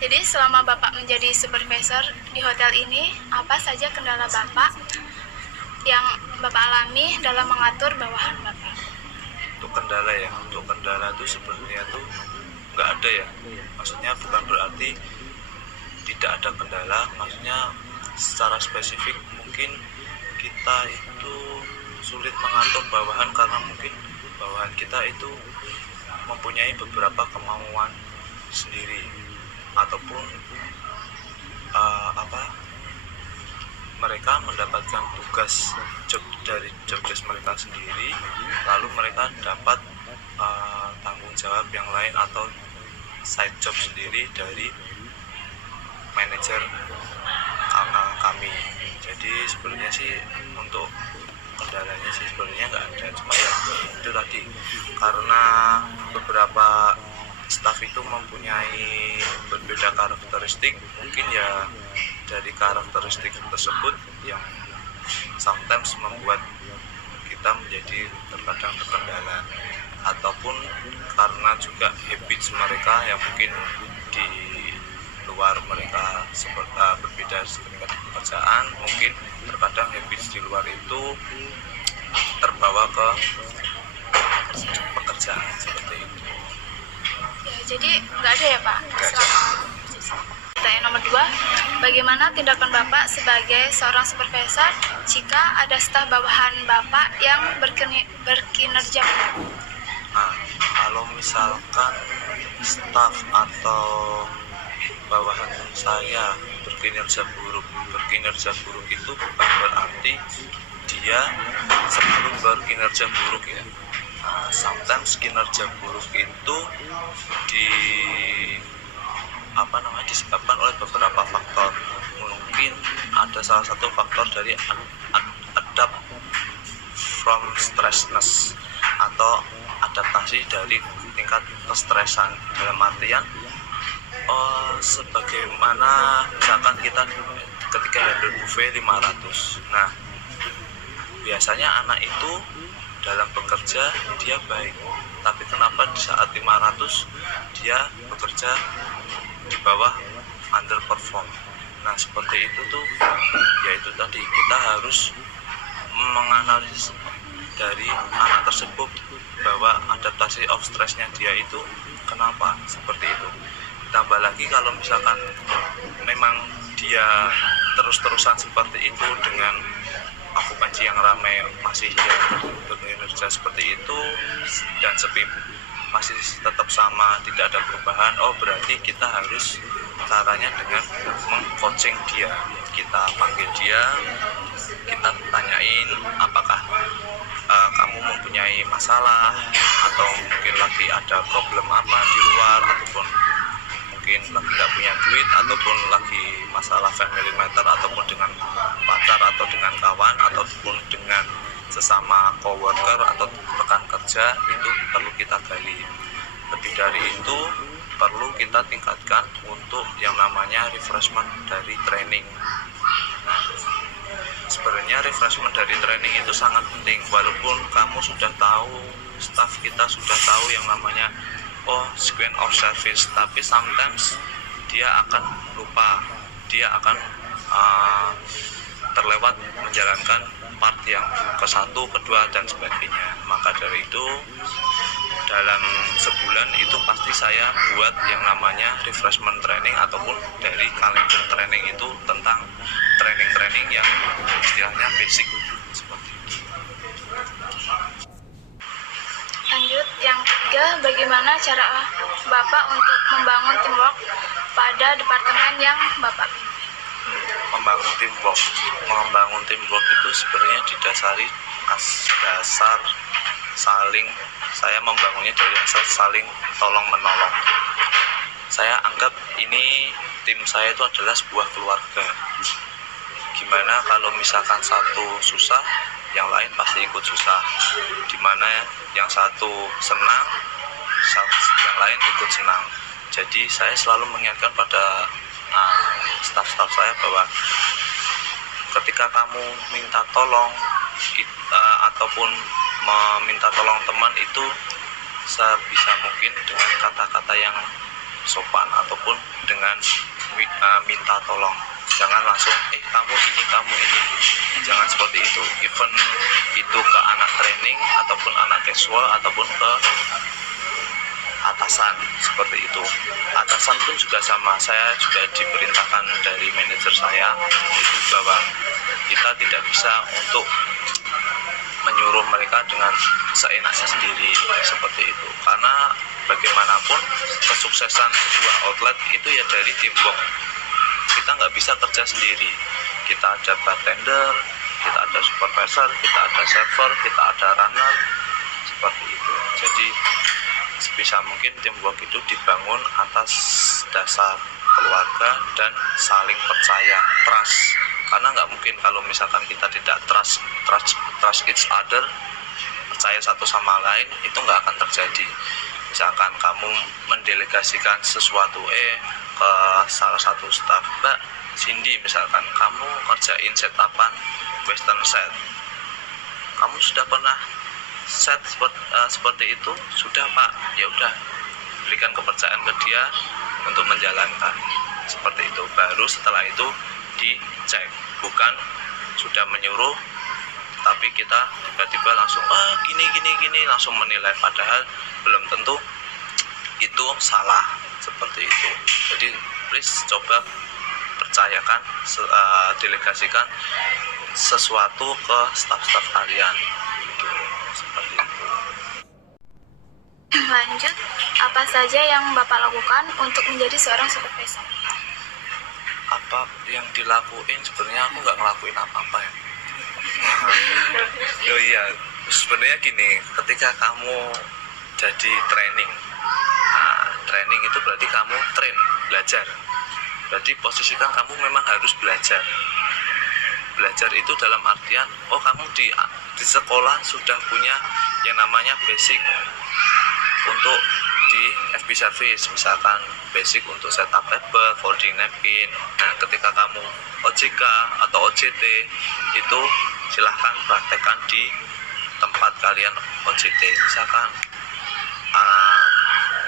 Jadi selama Bapak menjadi supervisor di hotel ini, apa saja kendala Bapak yang Bapak alami dalam mengatur bawahan Bapak? Untuk kendala itu sebenarnya tuh nggak ada ya. Maksudnya bukan berarti tidak ada kendala, maksudnya secara spesifik mungkin kita itu sulit mengatur bawahan karena mungkin bawahan kita itu mempunyai beberapa kemauan sendiri ataupun mereka mendapatkan tugas dari job desk mereka sendiri, lalu mereka dapat tanggung jawab yang lain atau side job sendiri dari manajer kami. Jadi sebenarnya sih untuk kendalanya sih sebenarnya nggak ada, cuma ya itu tadi karena beberapa staff itu mempunyai berbeda karakteristik, mungkin ya dari karakteristik tersebut yang sometimes membuat kita menjadi terkadang terkendala, ataupun karena juga habits mereka yang mungkin di luar mereka berbeda dengan pekerjaan, mungkin terkadang habits di luar itu terbawa ke pekerjaan seperti itu. Ya, jadi nggak ada ya Pak? Pertanyaan nomor 2, bagaimana tindakan Bapak sebagai seorang supervisor jika ada staf bawahan Bapak yang berkinerja buruk? Nah, kalau misalkan staf atau bawahan saya berkinerja buruk itu bukan berarti dia selalu berkinerja buruk ya. Sometimes kinerja buruk itu disebabkan oleh beberapa faktor. Mungkin ada salah satu faktor dari adapt from stressness atau adaptasi dari tingkat kestresan, dalam artian sebagaimana misalkan kita ketika handle buffet 500. Nah, biasanya anak itu dalam bekerja dia baik, tapi kenapa di saat 500 dia bekerja di bawah underperform. Nah, seperti itu tuh, yaitu tadi kita harus menganalisis dari anak tersebut bahwa adaptasi of stressnya dia itu kenapa seperti itu. Tambah lagi kalau misalkan memang dia terus-terusan seperti itu dengan okupansi yang ramai, masih berkinerja seperti itu dan sepi masih tetap sama, tidak ada perubahan, berarti kita harus caranya dengan meng-coaching dia. Kita panggil dia, kita tanyain apakah kamu mempunyai masalah atau mungkin lagi ada problem apa di luar, ataupun mungkin lagi nggak punya duit, ataupun lagi masalah family matter, ataupun dengan pacar atau dengan kawan, ataupun dengan sesama coworker atau rekan kerja, itu perlu kita gali. Lebih dari itu, perlu kita tingkatkan untuk yang namanya refreshment dari training. Nah, sebenarnya refreshment dari training itu sangat penting, walaupun kamu sudah tahu, staff kita sudah tahu yang namanya sequence of service, tapi sometimes dia akan lupa, dia akan terlewat menjalankan part yang ke-1, ke-2 dan sebagainya. Maka dari itu dalam sebulan itu pasti saya buat yang namanya refreshment training ataupun dari kalender training itu tentang training-training yang istilahnya basic seperti itu. Lanjut, yang ketiga, bagaimana cara Bapak untuk membangun teamwork pada departemen yang Bapak pimpin? Membangun teamwork itu sebenarnya didasari dasar saya membangunnya dari asal saling tolong menolong. Saya anggap ini tim saya itu adalah sebuah keluarga. Gimana kalau misalkan satu susah, yang lain pasti ikut susah. Dimana yang satu senang, yang lain ikut senang. Jadi saya selalu mengingatkan pada staf-staf saya bahwa ketika kamu minta tolong ataupun meminta tolong teman itu sebisa mungkin dengan kata-kata yang sopan ataupun dengan dengan minta tolong. Jangan langsung kamu ini, jangan seperti itu. Even itu ke anak training ataupun anak casual ataupun ke atasan, seperti itu. Atasan pun juga sama, saya juga diperintahkan dari manajer saya itu bahwa kita tidak bisa untuk menyuruh mereka dengan seenaknya sendiri, seperti itu. Karena bagaimanapun kesuksesan sebuah outlet itu ya dari teamwork. Kita nggak bisa kerja sendiri. Kita ada bartender, kita ada supervisor, kita ada server, kita ada runner, seperti itu. Jadi sebisa mungkin teamwork itu dibangun atas dasar keluarga dan saling percaya, trust. Karena nggak mungkin kalau misalkan kita tidak trust each other, percaya satu sama lain, itu nggak akan terjadi. Misalkan kamu mendelegasikan sesuatu ke salah satu staff, Mbak Cindy, misalkan kamu kerjain setapan western set, kamu sudah pernah set seperti itu? Sudah, Pak. Ya udah, berikan kepercayaan ke dia untuk menjalankan, seperti itu. Baru setelah itu dicek, bukan sudah menyuruh tapi kita tiba-tiba langsung gini langsung menilai, padahal belum tentu itu salah, seperti itu. Jadi please coba percayakan, delegasikan sesuatu ke staf-staf kalian, seperti itu. Lanjut, apa saja yang Bapak lakukan untuk menjadi seorang supervisor? Apa yang dilakuin? Sebenarnya aku nggak ngelakuin apa-apa ya. Oh iya, sebenarnya gini, ketika kamu jadi training, training itu berarti kamu belajar. Berarti posisikan kamu memang harus belajar. Belajar itu dalam artian, kamu di sekolah sudah punya yang namanya basic untuk di FB service, misalkan basic untuk setup label, folding napkin. Nah, ketika kamu OJK atau OJT itu silahkan praktekkan di tempat kalian OJT. Misalkan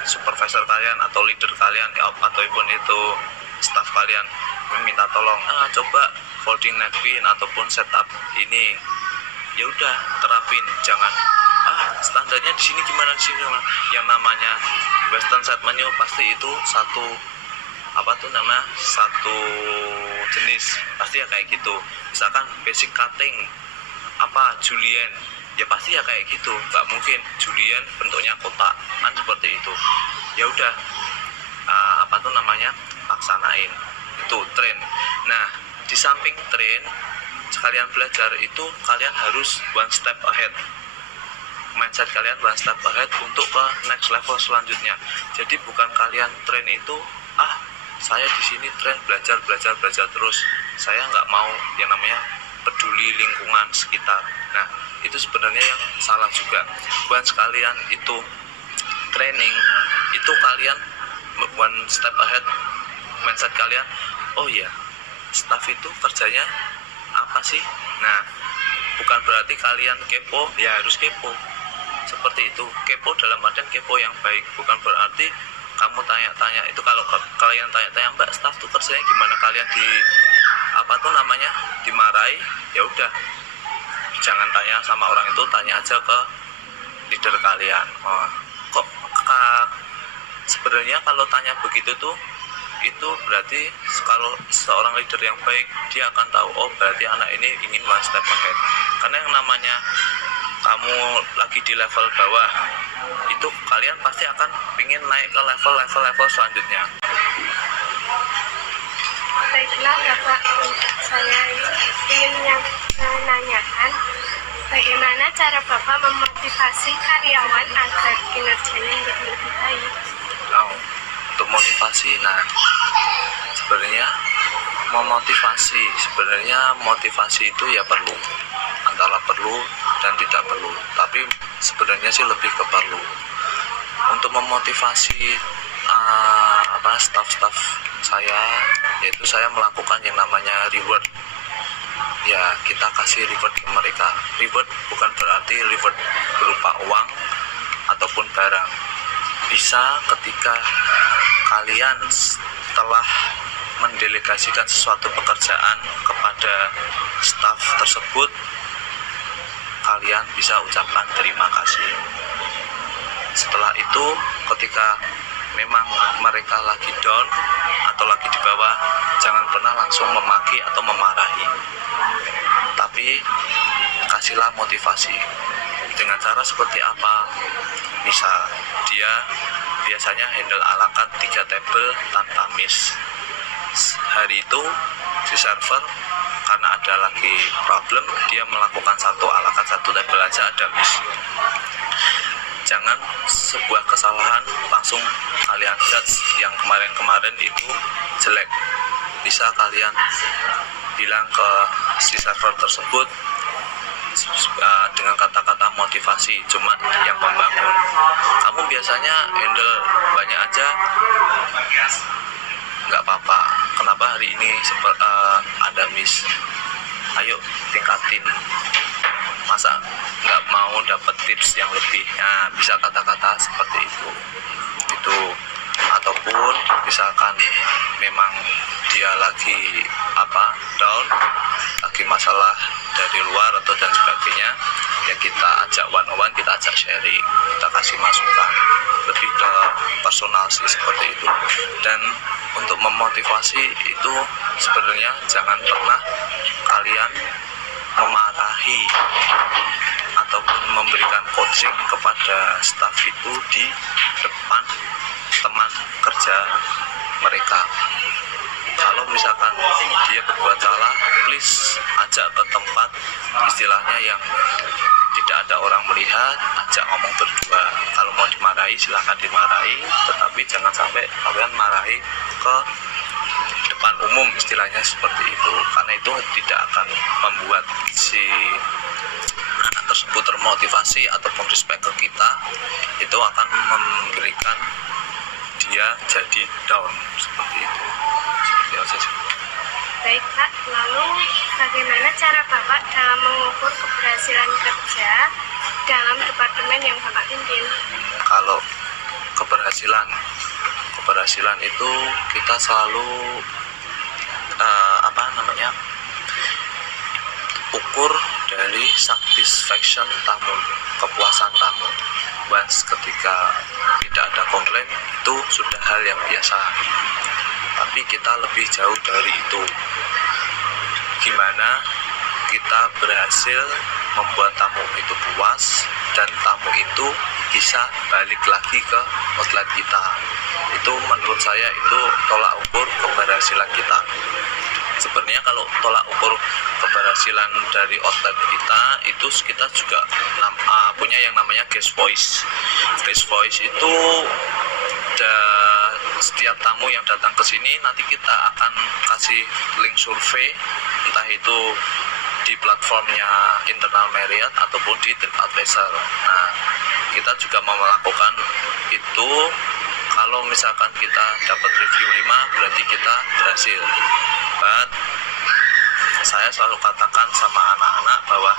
supervisor kalian atau leader kalian ataupun itu staff kalian meminta tolong, coba folding napkin ataupun setup ini, ya udah terapin. Jangan standarnya di sini gimana. Yang namanya western set menu pasti itu satu jenis, pasti ya kayak gitu. Misalkan basic cutting julienne, ya pasti ya kayak gitu. Nggak mungkin julienne bentuknya kotak, kan seperti itu. Ya udah laksanain itu train. Nah, di samping train sekalian belajar itu kalian harus one step ahead, mindset kalian one step ahead untuk ke next level selanjutnya. Jadi bukan kalian train itu saya di sini train belajar terus, saya nggak mau yang namanya peduli lingkungan sekitar. Nah, itu sebenarnya yang salah juga. Buat sekalian itu training itu kalian one step ahead, mindset kalian, oh iya, staff itu kerjanya apa sih? Nah, bukan berarti kalian kepo ya harus kepo, seperti itu. Kepo dalam artian kepo yang baik, bukan berarti kamu tanya-tanya. Itu kalau kalian tanya-tanya, Mbak, staff tuh kerjanya gimana, kalian dimarahi, ya udah, jangan tanya sama orang itu, tanya aja ke leader kalian. Sebenarnya kalau tanya begitu tuh, itu berarti kalau seorang leader yang baik, dia akan tahu, berarti anak ini ingin one step ahead. Karena yang namanya kamu lagi di level bawah, itu kalian pasti akan ingin naik ke level selanjutnya. Baiklah Bapak, saya ingin menanyakan bagaimana cara Bapak memotivasi karyawan agar kinerjanya menjadi lebih baik. Untuk motivasi, sebenarnya motivasi itu ya perlu, antara perlu dan tidak perlu, tapi sebenarnya sih lebih ke perlu. Untuk memotivasi staff saya, yaitu saya melakukan yang namanya reward. Ya, kita kasih reward ke mereka. Reward bukan berarti reward berupa uang ataupun barang. Bisa ketika kalian telah mendelegasikan sesuatu pekerjaan kepada staf tersebut, kalian bisa ucapkan terima kasih. Setelah itu, ketika memang mereka lagi down atau lagi di bawah, jangan pernah langsung memaki atau memarahi, tapi kasihlah motivasi. Dengan cara seperti apa? Misal dia biasanya handle ala carte 3 table tanpa miss. Hari itu si server karena ada lagi problem, dia melakukan satu ala carte 1 table aja ada miss. Jangan sebuah kesalahan langsung kalian judge yang kemarin-kemarin itu jelek. Bisa kalian bilang ke si server tersebut dengan kata-kata motivasi, cuman yang membangun. Kamu biasanya handle banyak aja, nggak apa-apa. Kenapa hari ini ada miss? Ayo tingkatin. Masa nggak mau dapat tips yang lebih? Nah, bisa kata-kata seperti itu. Ataupun misalkan memang dia lagi down, lagi masalah dari luar atau dan sebagainya, ya kita ajak one on one, kita ajak sharing, kita kasih masukan, lebih ke personal sih seperti itu. Dan untuk memotivasi itu sebenarnya jangan pernah kalian memarahi ataupun memberikan coaching kepada staff itu di depan teman kerja mereka. Kalau misalkan dia berbuat salah, please ajak ke tempat istilahnya yang tidak ada orang melihat, ajak ngomong berdua. Kalau mau dimarahi silahkan dimarahi, tetapi jangan sampai kalian marahi ke depan umum, istilahnya seperti itu, karena itu tidak akan membuat si anak tersebut termotivasi ataupun respect ke kita. Itu akan memberikan dia jadi down seperti itu. Baik Pak, lalu bagaimana cara Bapak dalam mengukur keberhasilan kerja dalam departemen yang Bapak pimpin? Kalau keberhasilan itu kita selalu ukur dari satisfaction tamu, kepuasan tamu. Once ketika tidak ada komplain, itu sudah hal yang biasa. Tapi kita lebih jauh dari itu. Gimana kita berhasil membuat tamu itu puas dan tamu itu bisa balik lagi ke outlet kita. Itu menurut saya itu tolak ukur keberhasilan kita. Sebenarnya kalau tolak ukur keberhasilan dari outlet kita itu kita juga punya yang namanya guest voice. Guest voice itu setiap tamu yang datang ke sini nanti kita akan kasih link survei, entah itu di platformnya internal Marriott ataupun di TripAdvisor. Nah, kita juga mau melakukan itu. Kalau misalkan kita dapat review 5, berarti kita berhasil. But saya selalu katakan sama anak-anak bahwa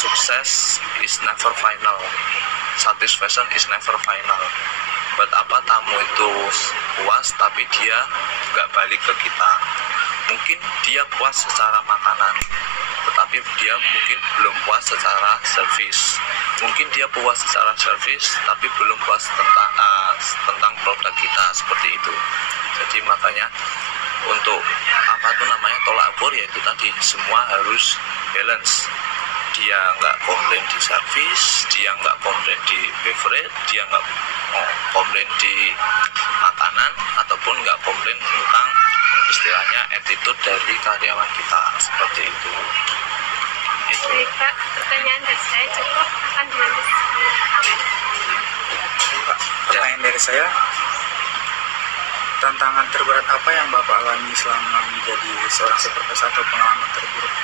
sukses is never final, satisfaction is never final. Buat apa tamu itu puas tapi dia nggak balik ke kita? Mungkin dia puas secara makanan, tetapi dia mungkin belum puas secara service. Mungkin dia puas secara service, tapi belum puas tentang produk kita, seperti itu. Jadi makanya untuk tolak ukur, yaitu tadi semua harus balance. Dia nggak komplain di service, dia nggak komplain di beverage, dia nggak komplain di makanan, ataupun nggak komplain tentang istilahnya attitude dari karyawan kita, seperti itu. Baik Pak, pertanyaan dari saya cukup, akan dilanjutkan. Pak, pertanyaan dari saya, tantangan terberat apa yang Bapak alami selama menjadi seorang supervisor atau pengalaman terburuk?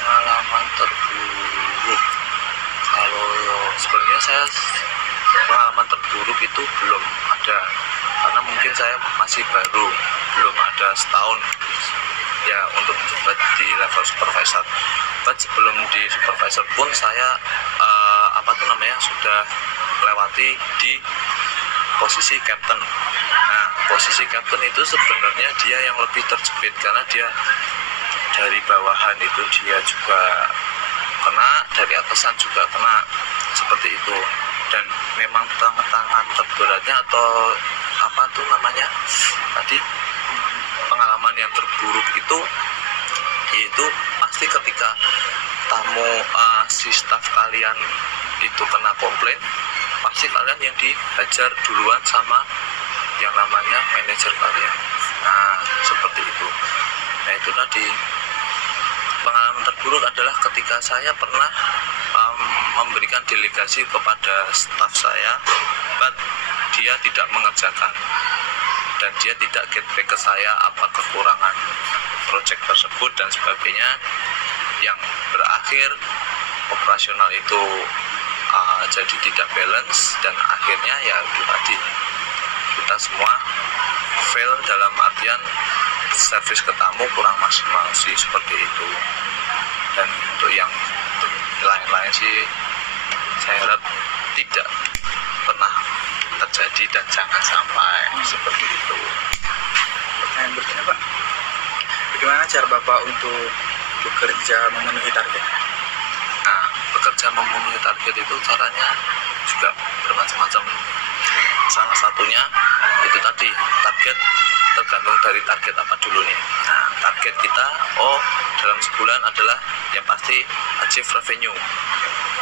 Pengalaman terburuk, kalau sebenarnya saya pengalaman terburuk itu belum ada, karena mungkin saya masih baru, belum ada setahun ya untuk menjabat di level supervisor. But sebelum di supervisor pun saya sudah melewati di posisi captain. Nah, posisi kapten itu sebenarnya dia yang lebih terjepit karena dia dari bawahan itu dia juga kena, dari atasan juga kena, seperti itu. Dan memang tangan terberatnya atau apa tuh namanya tadi, pengalaman yang terburuk itu yaitu pasti ketika tamu si staf kalian itu kena komplain, pasti kalian yang dihajar duluan sama yang namanya manajer kalian. Nah, seperti itu. Nah, itu tadi pengalaman terburuk adalah ketika saya pernah memberikan delegasi kepada staf saya, but dia tidak mengerjakan dan dia tidak get back ke saya apa kekurangan proyek tersebut dan sebagainya, yang berakhir operasional itu jadi tidak balance dan akhirnya ya itu tadi, kita semua fail dalam artian servis ke tamu kurang maksimal sih, seperti itu. Dan untuk yang lain-lain sih saya harap tidak pernah terjadi dan jangan sampai seperti itu. Pertanyaan berikutnya Pak, bagaimana cara Bapak untuk bekerja memenuhi target? Nah, bekerja memenuhi target itu caranya juga bermacam-macam. Salah satunya itu tadi, target tergantung dari target apa dulu nih. Nah, target kita dalam sebulan adalah yang pasti achieve revenue.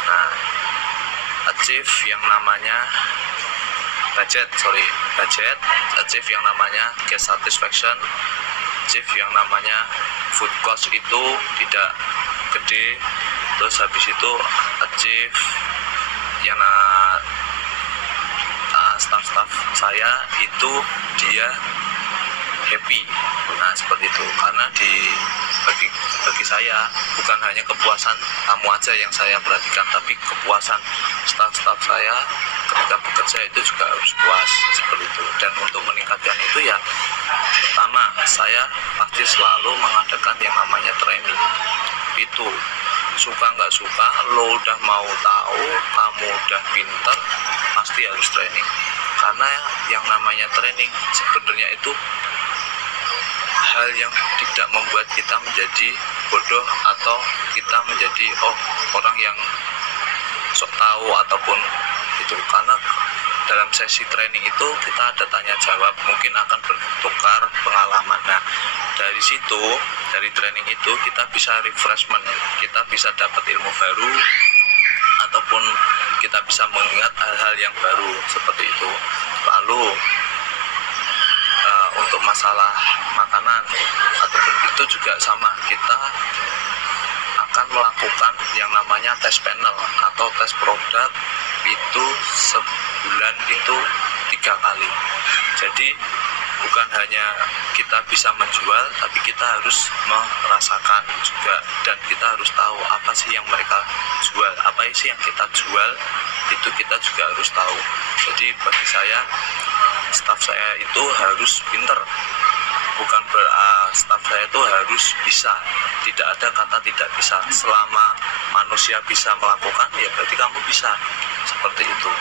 Nah, achieve yang namanya budget, achieve yang namanya guest satisfaction, achieve yang namanya food cost itu tidak gede, terus habis itu achieve yang staff saya itu dia happy. Nah, seperti itu, karena bagi saya bukan hanya kepuasan tamu aja yang saya perhatikan, tapi kepuasan staff saya ketika bekerja itu juga harus puas, seperti itu. Dan untuk meningkatkan itu ya pertama, saya pasti selalu mengadakan yang namanya training. Itu suka nggak suka, lo udah mau tahu, kamu udah pinter, pasti harus training. Karena yang namanya training sebenarnya itu hal yang tidak membuat kita menjadi bodoh atau kita menjadi orang yang sok tahu ataupun itu. Karena dalam sesi training itu kita ada tanya jawab, mungkin akan bertukar pengalaman. Nah, dari situ, dari training itu kita bisa refreshment, kita bisa dapat ilmu baru ataupun kita bisa mengingat hal-hal yang baru, seperti itu. Lalu untuk masalah makanan ataupun itu juga sama, kita akan melakukan yang namanya tes panel atau tes produk itu sebulan itu 3 kali. Jadi bukan hanya kita bisa menjual, tapi kita harus merasakan juga, dan kita harus tahu apa sih yang mereka jual, apa sih yang kita jual, itu kita juga harus tahu. Jadi bagi saya, staf saya itu harus pinter, bukan staf saya itu harus bisa. Tidak ada kata tidak bisa. Selama manusia bisa melakukan, ya berarti kamu bisa, seperti itu.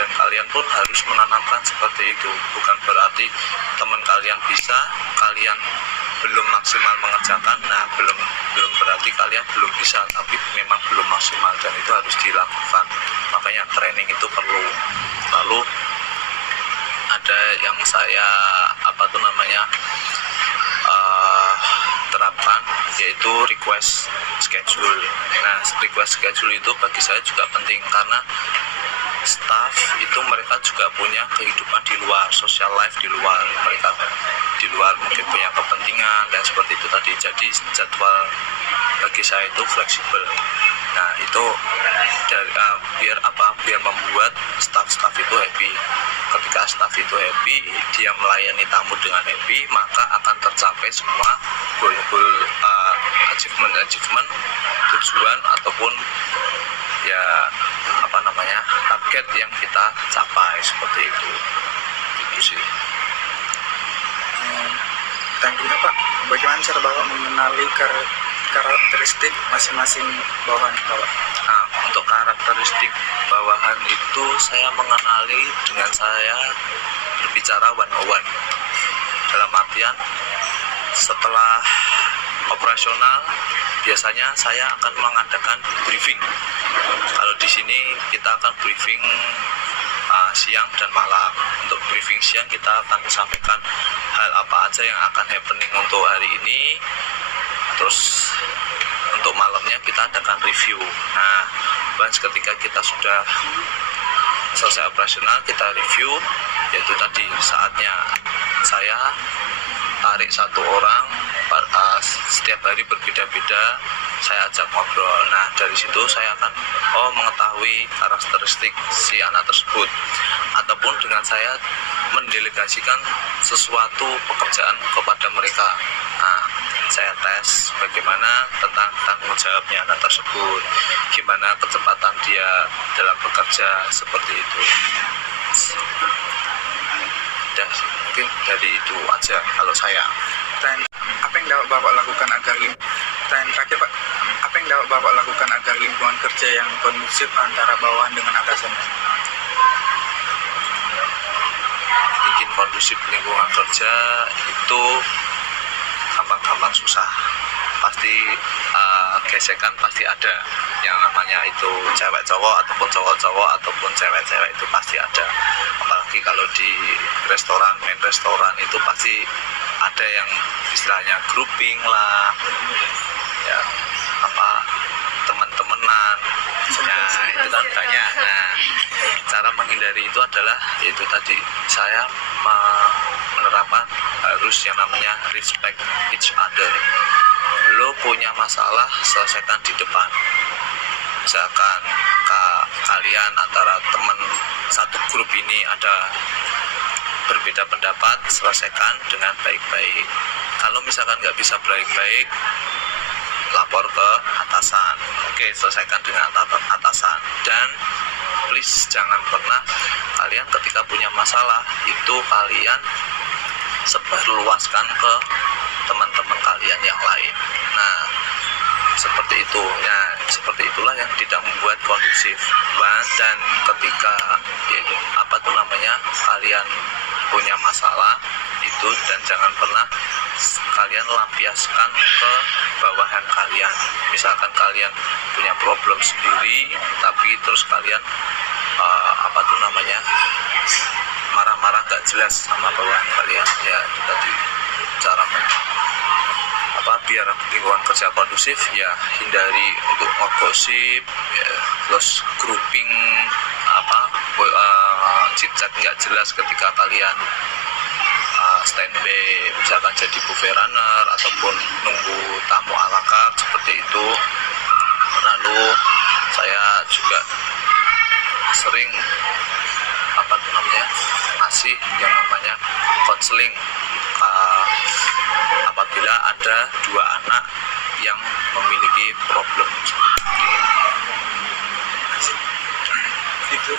Dan kalian pun harus menanamkan seperti itu. Bukan berarti teman kalian bisa, kalian belum maksimal mengerjakan. Nah, belum berarti kalian belum bisa, tapi memang belum maksimal, dan itu harus dilakukan. Makanya training itu perlu. Lalu ada yang saya terapkan, yaitu request schedule. Nah, request schedule itu bagi saya juga penting, karena staff itu mereka juga punya kehidupan di luar, social life di luar, mereka di luar mungkin punya kepentingan dan seperti itu tadi. Jadi jadwal bagi saya itu fleksibel. Nah, itu dari biar membuat staff itu happy. Ketika staff itu happy, dia melayani tamu dengan happy, maka akan tercapai semua goal-goal achievement, tujuan ataupun ya target yang kita capai, seperti itu. Itu sih. Tanya Pak, bagaimana cara Bapak mengenali karakteristik masing-masing bawahan Bapak? Nah, untuk karakteristik bawahan itu saya mengenali dengan saya bicara one on one. Dalam artian setelah operasional biasanya saya akan mengadakan briefing. Kalau di sini kita akan briefing siang dan malam. Untuk briefing siang kita akan sampaikan hal apa aja yang akan happening untuk hari ini. Terus untuk malamnya kita adakan review. Nah, once ketika kita sudah selesai operasional, kita review, yaitu tadi saatnya saya tarik satu orang, setiap hari berbeda-beda, saya ajak ngobrol. Nah, dari situ saya akan mengetahui karakteristik si anak tersebut, ataupun dengan saya mendelegasikan sesuatu pekerjaan kepada mereka. Nah, saya tes bagaimana tentang tanggung jawabnya anak tersebut, gimana kecepatan dia dalam bekerja, seperti itu. Dan mungkin dari itu aja kalau saya. Dan apa yang dapat Bapak lakukan agar lingkungan kerja yang kondusif antara bawahan dengan atasannya? Bikin kondusif lingkungan kerja itu gampang-gampang susah. Pasti gesekan pasti ada, yang namanya itu cewek cowok ataupun cowok-cowok ataupun cewek-cewek, itu pasti ada. Apalagi kalau di main restoran itu pasti ada yang istilahnya grouping lah, ya teman-temanan. Nah, itu kan banyak. Nah, cara menghindari itu adalah yaitu tadi saya menerapkan harus yang namanya respect each other. Lo punya masalah, selesaikan di depan. Misalkan kalian antara teman satu grup ini ada berbeda pendapat, selesaikan dengan baik-baik. Kalau misalkan nggak bisa baik-baik, lapor ke atasan. Oke, selesaikan dengan atasan. Dan please jangan pernah kalian ketika punya masalah itu kalian sebarluaskan ke teman-teman kalian yang lain. Nah, seperti itu. Nah, seperti itulah yang tidak membuat kondusif. Dan ketika kalian punya masalah itu, dan jangan pernah kalian lampiaskan ke bawahan kalian. Misalkan kalian punya problem sendiri, tapi terus kalian marah-marah gak jelas sama bawahan kalian. Ya, itu tadi cara biar lingkungan kerja kondusif. Ya, hindari untuk ngegosip, ya, terus grouping chit-chat nggak jelas ketika kalian standby, misalkan jadi buffet runner ataupun nunggu tamu ala carte, seperti itu. Lalu saya juga sering ngasih yang namanya konseling apabila ada dua anak yang memiliki problem. Itu